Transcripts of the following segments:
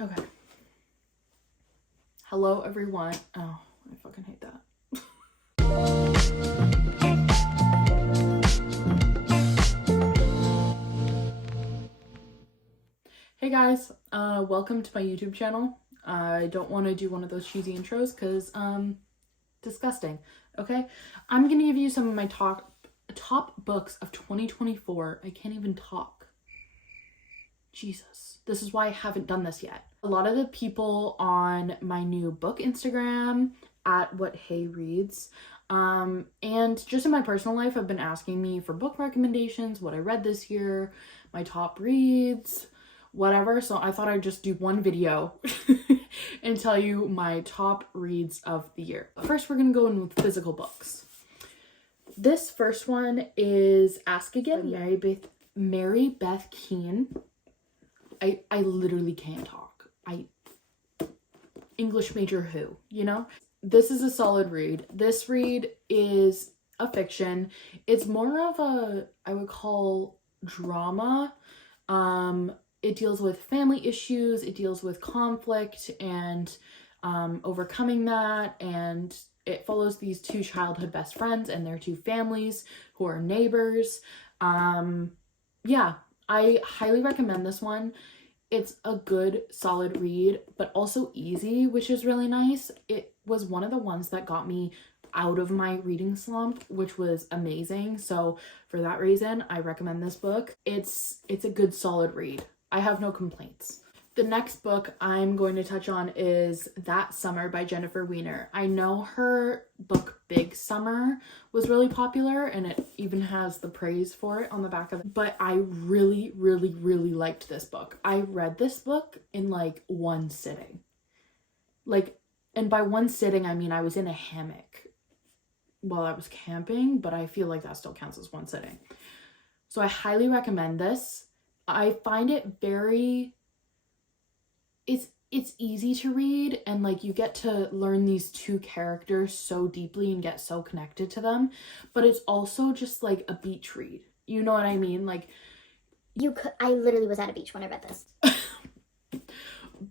Okay. Hello, everyone. Oh, I fucking hate that. Hey guys, welcome to my YouTube channel. I don't want to do one of those cheesy intros because, disgusting. Okay, I'm gonna give you some of my top books of 2024. I can't even talk. Jesus, this is why I haven't done this yet. A lot of the people on my new book Instagram at what Hay reads, and just in my personal life, have been asking me for book recommendations, what I read this year, my top reads, whatever. So I thought I'd just do one video and tell you my top reads of the year. First, we're gonna go in with physical books. This first one is Ask Again by Mary Beth Keane. I literally can't talk. English major who, you know? This is a solid read. This read is a fiction. It's more of a, I would call, drama. It deals with family issues. It deals with conflict and overcoming that. And it follows these two childhood best friends and their two families who are neighbors. Yeah, I highly recommend this one. It's a good, solid read, but also easy, which is really nice. It was one of the ones that got me out of my reading slump, which was amazing. So for that reason, I recommend this book. It's a good, solid read. I have no complaints. The next book I'm going to touch on is That Summer by Jennifer Weiner. I know her book Big Summer was really popular and it even has the praise for it on the back of it. But I really, really, really liked this book. I read this book in like one sitting. And by one sitting, I mean I was in a hammock while I was camping, but I feel like that still counts as one sitting. So I highly recommend this. I find it very... It's easy to read, and like you get to learn these two characters so deeply and get so connected to them, but it's also just like a beach read. You know what I mean? Like I literally was at a beach when I read this.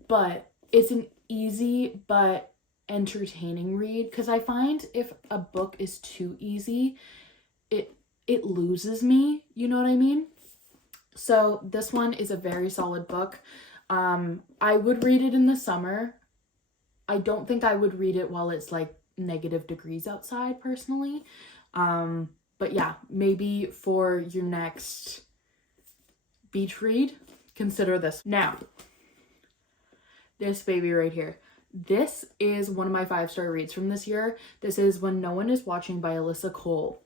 But it's an easy but entertaining read, because I find if a book is too easy, it loses me, you know what I mean? So this one is a very solid book. I would read it in the summer. I don't think I would read it while it's like negative degrees outside personally. But yeah, maybe for your next beach read, consider this. Now, this baby right here. This is one of my 5-star reads from this year. This is When No One Is Watching by Alyssa Cole.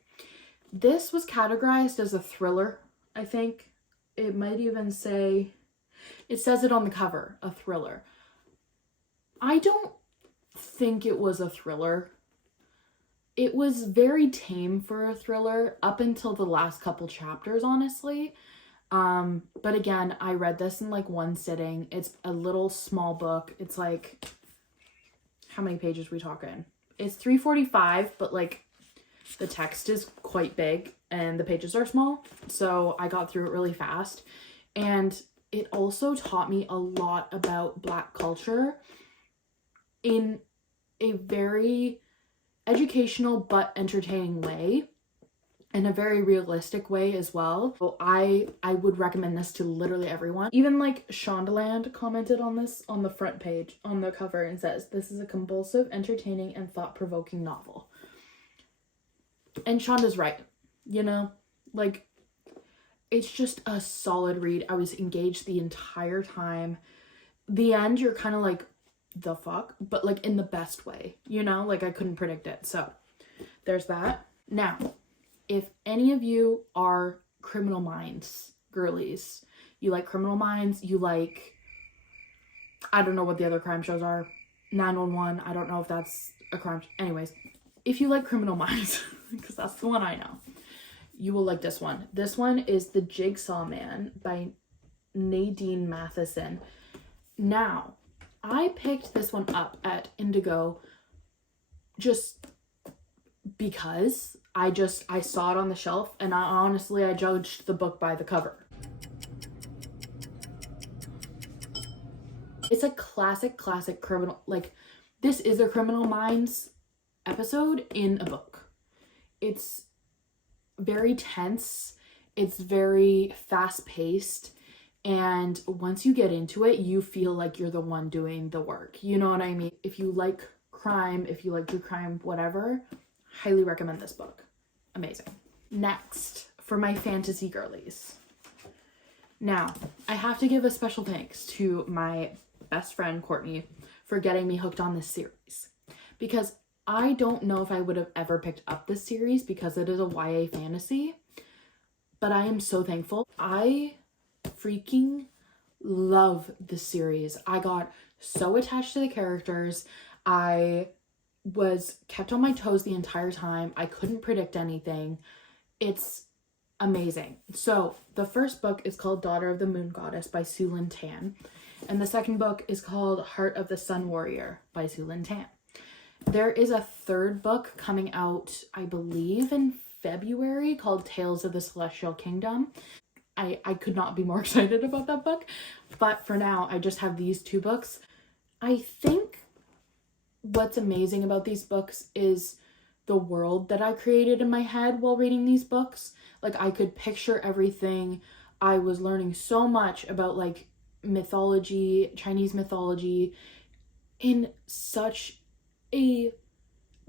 This was categorized as a thriller, I think. It might even say... It says it on the cover, a thriller. I don't think it was a thriller. It was very tame for a thriller up until the last couple chapters, honestly. But again, I read this in like one sitting. It's a little small book. It's like, how many pages are we talking? It's 345, but like the text is quite big and the pages are small. So I got through it really fast. And it also taught me a lot about Black culture in a very educational but entertaining way, in a very realistic way as well. So I would recommend this to literally everyone. Even like Shondaland commented on this on the front page, on the cover, and says, "This is a compulsive, entertaining, and thought-provoking novel." And Shonda's right, you know? Like, it's just a solid read. I was engaged the entire time. The end, you're kind of like, the fuck? But like in the best way, you know? Like I couldn't predict it. So there's that. Now, if any of you are Criminal Minds girlies, you like Criminal Minds, you like, I don't know what the other crime shows are. 911, I don't know if that's a crime. Anyways, if you like Criminal Minds, because that's the one I know, you will like this one. This one is The Jigsaw Man by Nadine Matheson. Now, I picked this one up at Indigo just because I saw it on the shelf, and I judged the book by the cover. It's a classic criminal, like, this is a Criminal Minds episode in a book. It's very tense, it's very fast-paced, and once you get into it, you feel like you're the one doing the work. You know what I mean? If you like crime, if you like true crime, whatever, highly recommend this book. Amazing. Next, for my fantasy girlies. Now, I have to give a special thanks to my best friend, Courtney, for getting me hooked on this series. Because I don't know if I would have ever picked up this series because it is a YA fantasy, but I am so thankful. I freaking love this series. I got so attached to the characters. I was kept on my toes the entire time. I couldn't predict anything. It's amazing. So the first book is called Daughter of the Moon Goddess by Sue Lin Tan. And the second book is called Heart of the Sun Warrior by Sue Lin Tan. There is a third book coming out, I believe, in February called Tales of the Celestial Kingdom. I could not be more excited about that book. But for now, I just have these two books. I think what's amazing about these books is the world that I created in my head while reading these books. Like, I could picture everything. I was learning so much about, like, mythology, Chinese mythology, in such a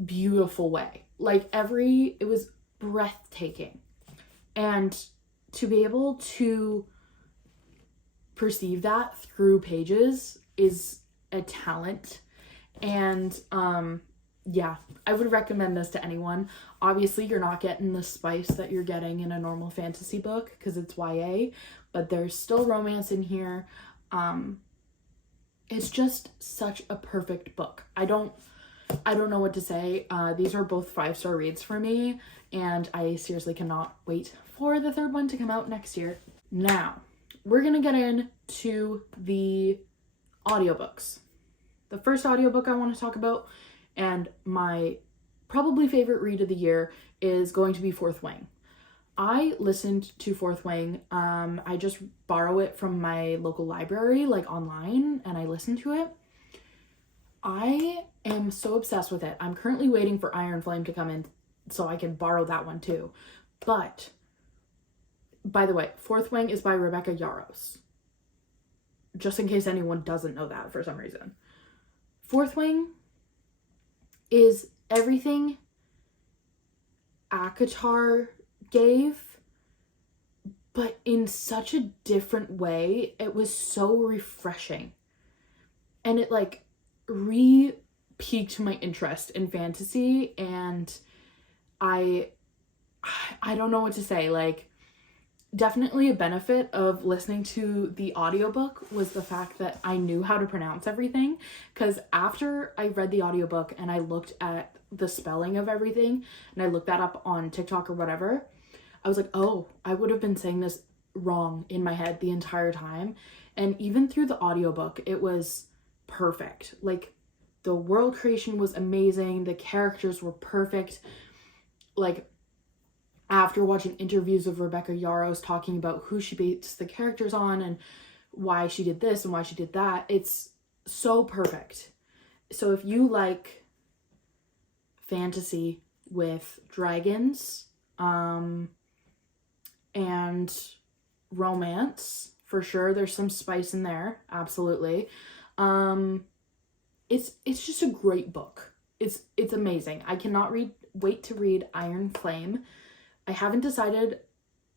beautiful way. Like, it was breathtaking. And to be able to perceive that through pages is a talent. And yeah, I would recommend this to anyone. Obviously, you're not getting the spice that you're getting in a normal fantasy book because it's YA, but there's still romance in here. It's just such a perfect book. I don't know what to say. These are both 5-star reads for me, and I seriously cannot wait for the third one to come out next year. Now, we're gonna get into the audiobooks. The first audiobook I want to talk about, and my probably favorite read of the year, is going to be Fourth Wing. I listened to Fourth Wing. I just borrow it from my local library, like online, and I listen to it. I am so obsessed with it. I'm currently waiting for Iron Flame to come in so I can borrow that one too. But, by the way, Fourth Wing is by Rebecca Yarros. Just in case anyone doesn't know that for some reason. Fourth Wing is everything ACOTAR gave, but in such a different way. It was so refreshing. And it, like, re-piqued my interest in fantasy, and I don't know what to say. Like, definitely a benefit of listening to the audiobook was the fact that I knew how to pronounce everything, because after I read the audiobook and I looked at the spelling of everything and I looked that up on TikTok or whatever, I was like, oh, I would have been saying this wrong in my head the entire time. And even through the audiobook, it was perfect. Like, the world creation was amazing, the characters were perfect. Like, after watching interviews of Rebecca Yarros talking about who she based the characters on and why she did this and why she did that, it's so perfect. So if you like fantasy with dragons and romance, for sure, there's some spice in there, absolutely. It's just a great book. It's amazing. I cannot wait to read Iron Flame. I haven't decided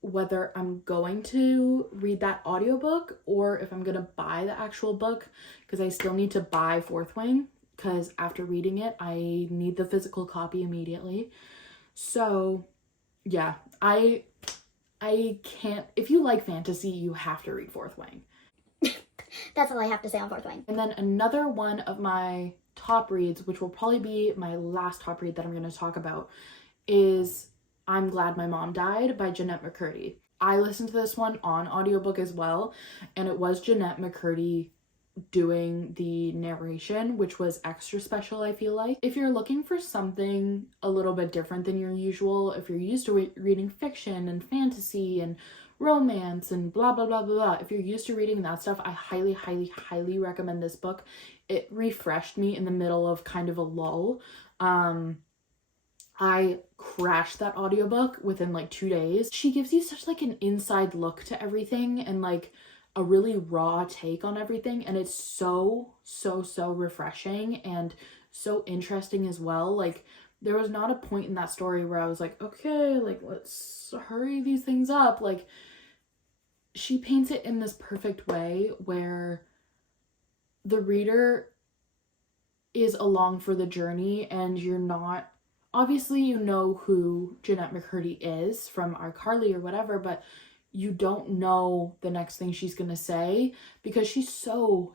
whether I'm going to read that audiobook or if I'm going to buy the actual book, because I still need to buy Fourth Wing, because after reading it, I need the physical copy immediately. So, yeah, I can't, if you like fantasy, you have to read Fourth Wing. That's all I have to say on Fourth Wing. And then another one of my top reads, which will probably be my last top read that I'm going to talk about, is I'm Glad My Mom Died by Jeanette McCurdy. I listened to this one on audiobook as well, and it was Jeanette McCurdy doing the narration, which was extra special, I feel like. If you're looking for something a little bit different than your usual, if you're used to reading fiction and fantasy and romance and blah, blah, blah, blah, blah. If you're used to reading that stuff, I highly, highly, highly recommend this book. It refreshed me in the middle of kind of a lull. I crashed that audiobook within like 2 days. She gives you such like an inside look to everything and like a really raw take on everything, and it's so refreshing and so interesting as well. Like, there was not a point in that story where I was like, okay, like, let's hurry these things up. Like, she paints it in this perfect way where the reader is along for the journey, and you're not, obviously you know who Jeanette McCurdy is from iCarly or whatever, but you don't know the next thing she's gonna say because she's so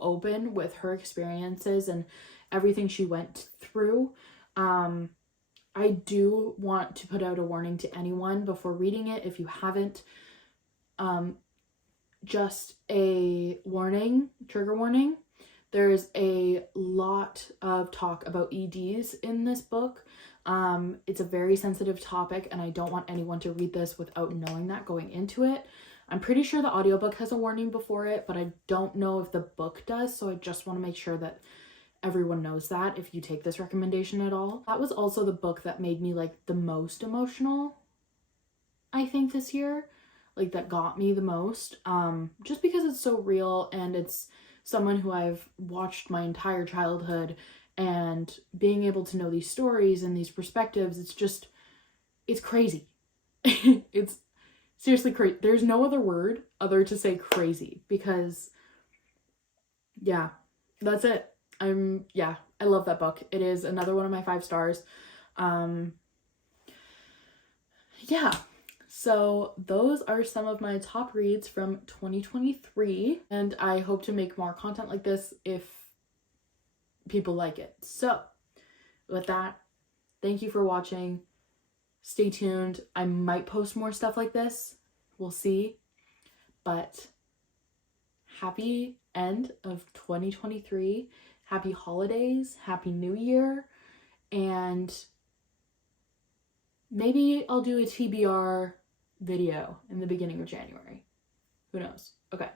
open with her experiences and everything she went through. I do want to put out a warning to anyone before reading it. If you haven't, just a warning, trigger warning. There's a lot of talk about EDs in this book. It's a very sensitive topic, and I don't want anyone to read this without knowing that going into it. I'm pretty sure the audiobook has a warning before it, but I don't know if the book does, so I just want to make sure that everyone knows that if you take this recommendation at all. That was also the book that made me like the most emotional, I think, this year. Like, that got me the most, just because it's so real, and it's someone who I've watched my entire childhood, and being able to know these stories and these perspectives, it's crazy. It's seriously crazy. There's no other word other to say crazy, because yeah, that's it. I love that book. It is another one of my 5 stars. Yeah. So those are some of my top reads from 2023, and I hope to make more content like this if people like it. So with that, thank you for watching. Stay tuned. I might post more stuff like this. We'll see. But happy end of 2023. Happy holidays. Happy New Year. And maybe I'll do a TBR video in the beginning of January. Who knows? Okay.